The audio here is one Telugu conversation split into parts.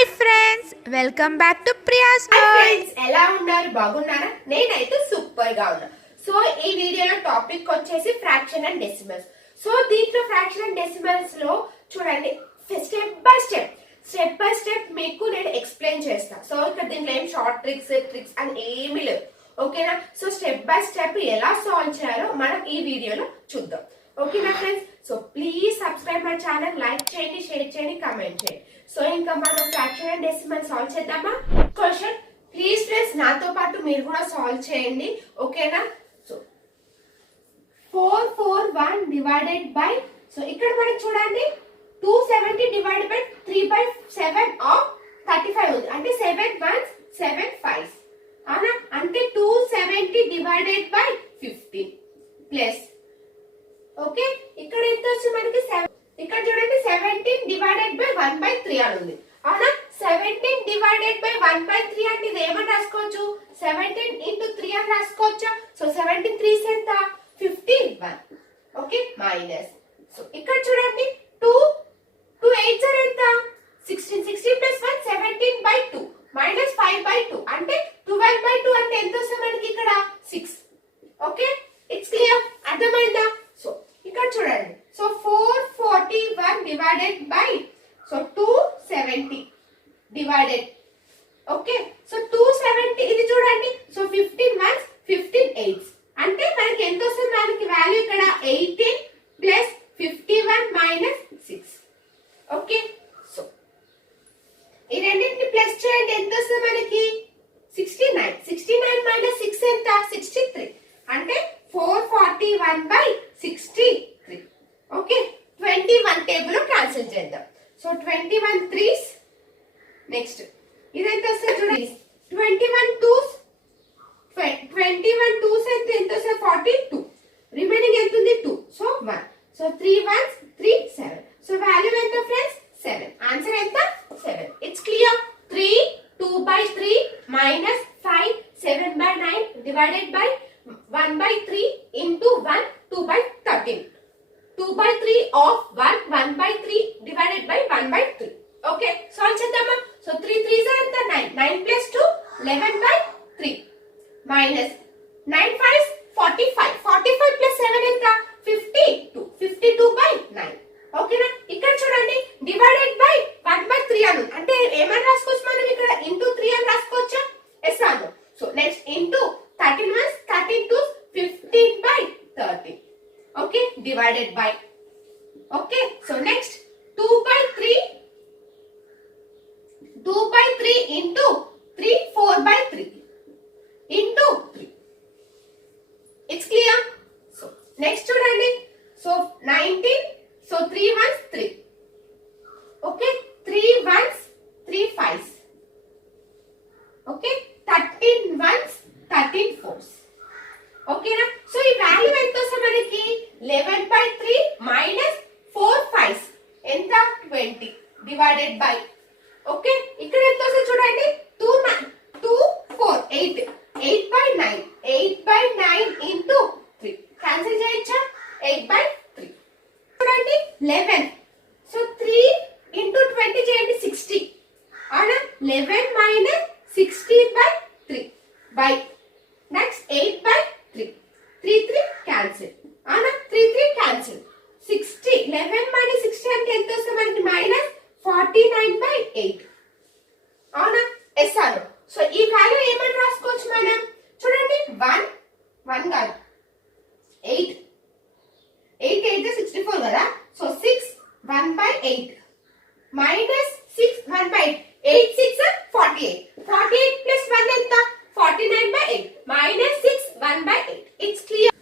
Hi friends, welcome back to Priya's world. ఎలా ఉన్నారు? బాగున్నారా? నేనైతే సూపర్ గా ఉన్నా. సో ఈ వీడియోలో టాపిక్ వచ్చేసి ఫ్రాక్షన్ అండ్ డెసిమల్స్. సో దీంట్లో ఫ్రాక్షన్ అండ్ డెసిమల్స్ లో చూడండి, స్టెప్ బై స్టెప్ మీకు నేను ఎక్స్ప్లెయిన్ చేస్తా. సో ఇక్కడ దీంట్లో ఏం షార్ట్ ట్రిక్స్ అని ఏమీ లేవు, ఓకేనా? సో స్టెప్ బై స్టెప్ ఎలా సాల్వ్ చేయాలో మనం ఈ వీడియోలో చూద్దాం, ఓకేనా friends? So please subscribe my channel, like చేయండి, షేర్ చేయండి, కమెంట్ చేయండి. సో ఇంకా మనం ఫ్రాక్షన్ అండ్ డెసిమల్ సాల్వ్ చేద్దామా? క్వశ్చన్ ప్లీజ్ ఫ్రెండ్స్ నాతో పాటు మీరు కూడా సాల్వ్ చేయండి, ఓకేనా? సో 441 డివైడెడ్ బై, సో ఇక్కడ మనకి చూడండి 270 డివైడెడ్ బై 3/7 ఆఫ్ 35 ఉంది. అంటే 7 1s 7 5s అవునా? అంటే 270 డివైడెడ్ బై 15 ప్లస్, ఓకే, ఇక్కడ ఎంత వచ్చి మనకి 7. ఇక్కడ చూడండి 17 డివైడెడ్ బై 1/3 అని ఉంది, అవునా? 17 డివైడెడ్ బై 1/3 అంటే ఇది ఏమని రాసుకోవచ్చు? 17 ఇంటూ 3 అని రాసుకోవచ్చా? సో 17 3s ఎంత? 51, ఓకే, మైనస్. సో ఇక్కడ చూడండి 2 8s ఎంత? 16 16 ప్లస్ 1 17/2 మైనస్ 5/2 అంటే 12/2 అంటే ఎంత వస్తుంది మనకి? ఇక్కడ 6, ఓకే, ఇట్స్ క్లియర్, అర్థమైందా? సో ఇక్కడ చూడండి, so 441 divided by, so 270 divided, okay, so 270 ఇది చూడండి, సో 15 1s 15 8s అంటే మనకి ఎంత వస్తుంది? మనకి వాల్యూ ఇక్కడ 18 ప్లస్ 51 మైనస్ 6, ఓకే. సో ఈ రెండింటిని ప్లస్ చేయండి, ఎంత వస్తుంది మనకి? 69. 69 మైనస్ 6 ఎంత? 63 అంటే 441/63, ఓకే. 21 టేబుల్ లో క్యాన్సిల్ చేద్దాం. సో 21 3s, నెక్స్ట్ ఇది ఎంత వస్తుంది చూడండి, 21 2s ఎంత వస్తుంది? 42, రిమైనింగ్ ఎంత ఉంది? 2, so 1, so 3 1s 3 7, so value ఎంత ఫ్రెండ్స్? 7. ఆన్సర్ ఎంత? 7. It's clear. 3 2/3 minus 5 7/9 divided by 1/3 into 1 2/13. 2/3 of 1 1/3 divided by 1/3, okay. Solve చేద్దామా? సో 3 3s ఎంత? 9 9 ప్లస్ 2 11/3 మైనస్ 9 5s 45 45 ప్లస్ 7 ఎంత? 52 52/9, ఓకేనా? ఇక్కడ చూడండి డివైడెడ్ బై 1/3 అని అంటే ఏమని రాసుకోవచ్చు మనం? ఇక్కడ ఇంటూ 3 అని రాసుకోవచ్చా? ఎస్ అను. So next into 13 1s 13 2s 15/30, okay, divided by, okay. So next 2/3 into 3 4/3 into 3, it's clear. So next చూడండి, so 19, so 3 1s 3, okay, 3 1s 3 5s, okay, 13 1s 13 4s, ఓకేనా? సో ఈ వాల్యూ ఎంత వస్తుంది మనకి? 11/3 మైనస్ 4 5s ఎంత? 20 డివైడెడ్ బై, ఓకే, ఇక్కడ ఎంత వస్తుంది చూడండి, 2 4 8 8/9 8/9 ఇంటూ 3 క్యాన్సిల్ చేయొచ్చా? 8/3 చూడండి 11, సో 3 ఇంటూ 20 చేయండి 60, అవునా? 11 మైనస్ 60/3 బై నెక్స్ట్ 8/3 3 3 క్యాన్సిల్, అవునా? 3 3 క్యాన్సిల్. 60 11 మైనస్ 60 అంటే ఎంత వస్తుంది మనకి? మైనస్ 49/8, అవునా? ఎస్ అను. సో ఈ వాల్యూ ఏమని రాసుకోవచ్చు మనం? చూడండి 1 1 కాదు 8 8 8 64 కదా. సో 6 1/8 మైనస్ 6 1/8 8 6 48 48 ప్లస్ 1 ఎంత? 49/8 minus 6 1/8, it's clear.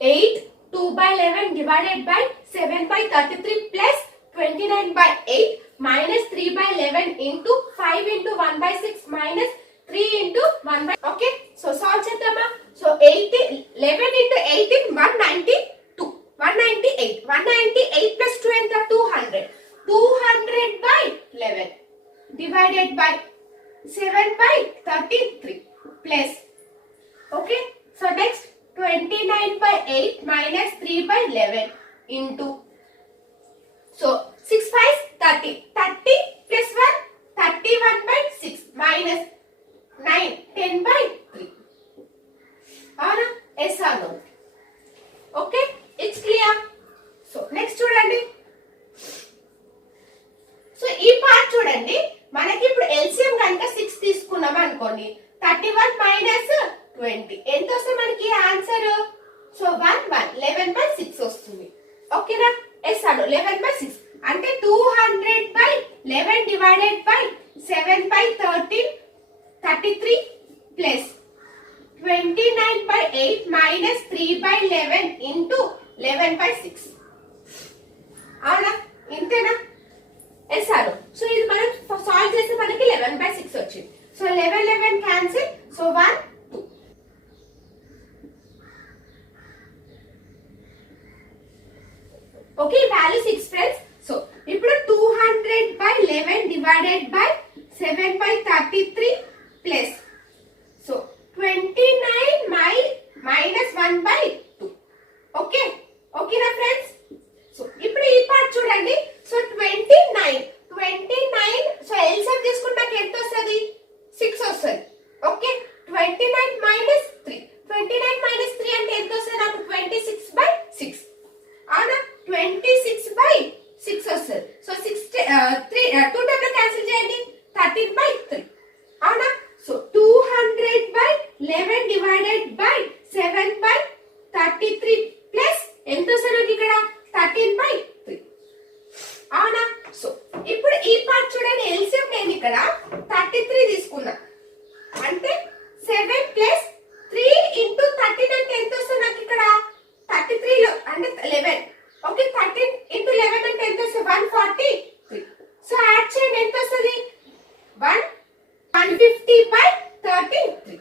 8 2/11 divided by 7/33 plus 29/8 minus 3/11 into 5 into 1/6 minus 3 into 1 okay. So solve చేద్దామా? సో 11 ఇంటూ 18 192 198 198 ప్లస్ 2 ఎంత? 200 200/11 divided by 7/33 plus, okay. So next 29/8 minus 3/11 into, so 6 5 30 30 plus 1 31 minus 9 10/3 అవునా yes or no okay it's clear so next చూడండి సో ఈ పార్ట్ చూడండి మనకి ఇప్పుడు ఎల్సిఎం కనుక 6 తీసుకున్నాం అనుకోండి 31 మైనస్ 20 ఎంత వస్తుంది మనకి ఆన్సర్ సో 11/6 వస్తుంది ఓకేనా ఎస్ అను 11/6 అంటే 200/11 divided by 7/13 33 plus 29/8 minus 3/11 into 11/6 అవునా ఇంతేనా ఎస్ ఆర్ సో ఇది మనం సాల్వ్ చేస్తే మనకి 11/6 వచ్చింది so 11 cancel so 1 2 okay value 6 friends so ఇప్పుడు 200/11 divided by 7/33 plus so 29 minus 1/2 okay ఓకేనా ఫ్రెండ్స్ సో ఇప్పుడు ఈ పార్ట్ చూడండి సో 29 సో ఎల్సిఎం తీసుకుంటే నాకు ఎంత వస్తుంది 6 వస్తుంది ఓకే 29 మైనస్ 3 29 మైనస్ 3 అంటే ఎంత వస్తుంది నాకు 26/6 అవునా 26/6 వస్తుంది సో 2 టైంలో క్యాన్సిల్ చేయండి 13/3 అవునా సో 200/11 డివైడెడ్ బై 7/33 ప్లస్ ఎంత వస్తుంది నాకు ఇక్కడ 13/3 అవునా సో ఇప్పుడు ఈ పార్ట్ చూడండి ఎల్సిఎం నేను ఇక్కడ 33 తీసుకున్నా అంటే 7 ప్లస్ 3 ఇంటూ 13 అంటే ఎంత వస్తుంది నాకు ఇక్కడ 33 లో అంటే 11 ఓకే 13 ఇంటూ 11 అంటే ఎంత వస్తుంది 143 సో యాడ్ చేయండి ఎంత వస్తుంది 150/33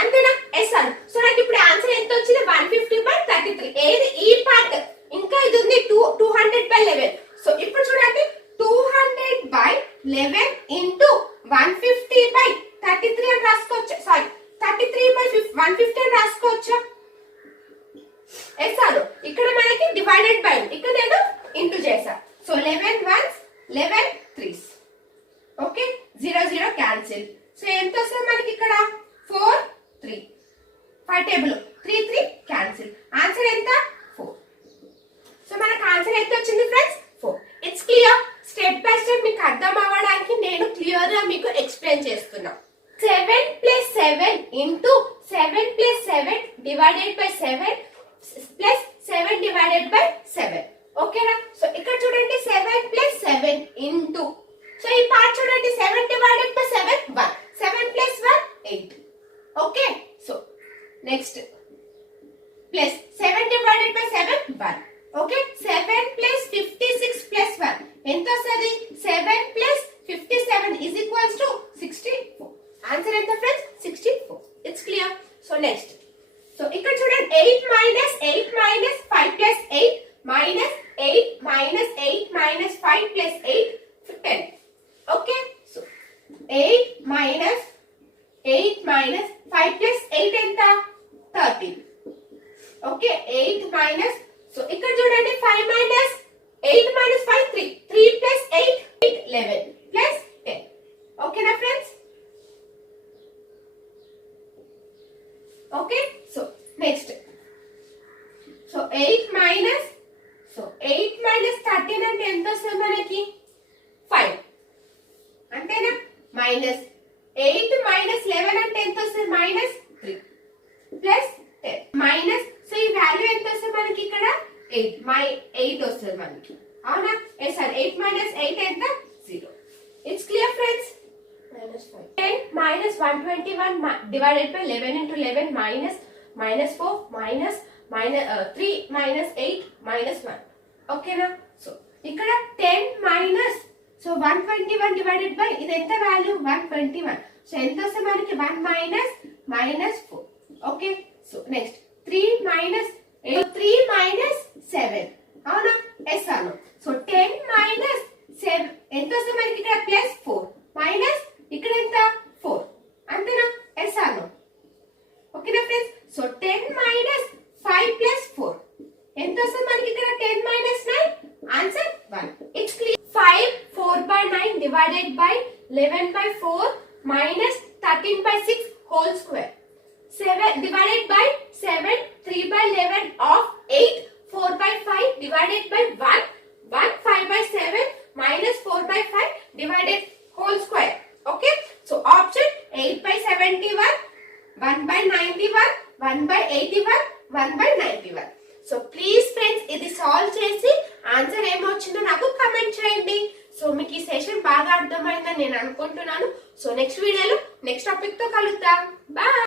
అంతేనా ఎస్ అను సో నాకు ఇప్పుడు ఆన్సర్ ఎంత వచ్చింది 150/33 ఏది ఈ పార్ట్ ఇంకా ఇది ఉంది 200/11 సో ఇప్పుడు చూడండి 200/11 ఇంటూ 150/33 అని రాసుకోవచ్చా సారీ 33/150 అని రాసుకోవచ్చా ఎస్ అను ఇక్కడ మనకి డివైడెడ్ బై ఇక్కడ నేను ఇంటూ చేసా so 11 once 11 threes okay 0 cancel so ఎంత వస్తుంది మనకి ఇక్కడ 4 3 5 టేబుల్ 3 క్యాన్సిల్ ఆన్సర్ ఎంత 4 సో మనకు ఆన్సర్ ఎంత వచ్చింది friends 4 it's clear step by step మీకు అర్థం అవ్వడానికి నేను క్లియర్ గా మీకు ఎక్స్ప్లెయిన్ చేస్తున్నా 7 plus 7 into 7 plus 7 divided by 7 plus 7 divided by 7 ఓకేనా సో ఇక్కడ చూడండి 7 ప్లస్ 7 ఇంటూ సో ఈ పార్ట్ చూడండి 7 divided by 7 1 7 plus 1 8 okay so next plus 7 divided by 7 1 okay 7 plus 56 plus 1 ఎంత వస్తుంది 7 plus 57 is equals to 64 answer ఎంత friends 64 it's clear so next so ఇక్కడ చూడండి 8 minus 5 plus 8 minus 8 minus 8 minus 5 plus 8 10 okay so 8 minus 5 plus 8 ఎంత 13 ఓకే 8 మైనస్ సో ఇక్కడ చూడండి 5 మైనస్ 8 మైనస్ 5 3 ప్లస్ 8 11 ప్లస్ 10 ఓకేనా friends okay so next so 8 minus 13 అంటే ఎంత వస్తుంది మనకి 5 అంతేనా మైనస్ 8 మైనస్ 11 అంటే ఎంత వస్తుంది మైనస్ 3 ప్లస్ 10 మైనస్ సో ఈ వాల్యూ ఎంత వస్తుంది మనకి ఇక్కడ 8 వస్తుంది మనకి అవునా సార్ 8 మైనస్ 8 ఎంత 0 it's clear friends -5 10 minus 121 divided by 11 into 11 minus 4 3 minus 8 minus 1 ఓకేనా సో ఇక్కడ 10 మైనస్ సో 121 డివైడెడ్ బై ఇది ఎంత వాల్యూ 121 సో ఎంత వస్తుంది మనకి 1 minus -4 okay so next 3 minus 3 minus 7 అవునా ఎస్ అను సో 10 మైనస్ 7 ఎంత వస్తుంది మనకి ఇక్కడ ప్లస్ 4 మైనస్ ఇక్కడ ఎంత 4 అంతేనా ఎస్ అను ఓకేనా ఫ్రెండ్స్ సో 10 మైనస్ 5 ప్లస్ 4 ఎంత వస్తుంది మనకి ఇక్కడ 10 minus 9 answer 1 it's clear 5 4/9 divided by 11/4 minus 13 by 6 whole square. 7 divided by 7, 3 by 11 of 8, 4 by 5 divided by 1, 1, 5 by 7 minus 4 by 5 divided whole square. Okay. So option 8 by 71, 1 by 91, 1 by 81, 1 by 91. So please friends ఇది సాల్వ్ చేసి ఆన్సర్ ఏమొచ్చిందో నాకు కమెంట్ చేయండి. సో మీకు ఈ సెషన్ బాగా అర్థమైందని నేను అనుకుంటున్నాను. సో నెక్స్ట్ వీడియోలో నెక్స్ట్ టాపిక్ తో కలుద్దాం.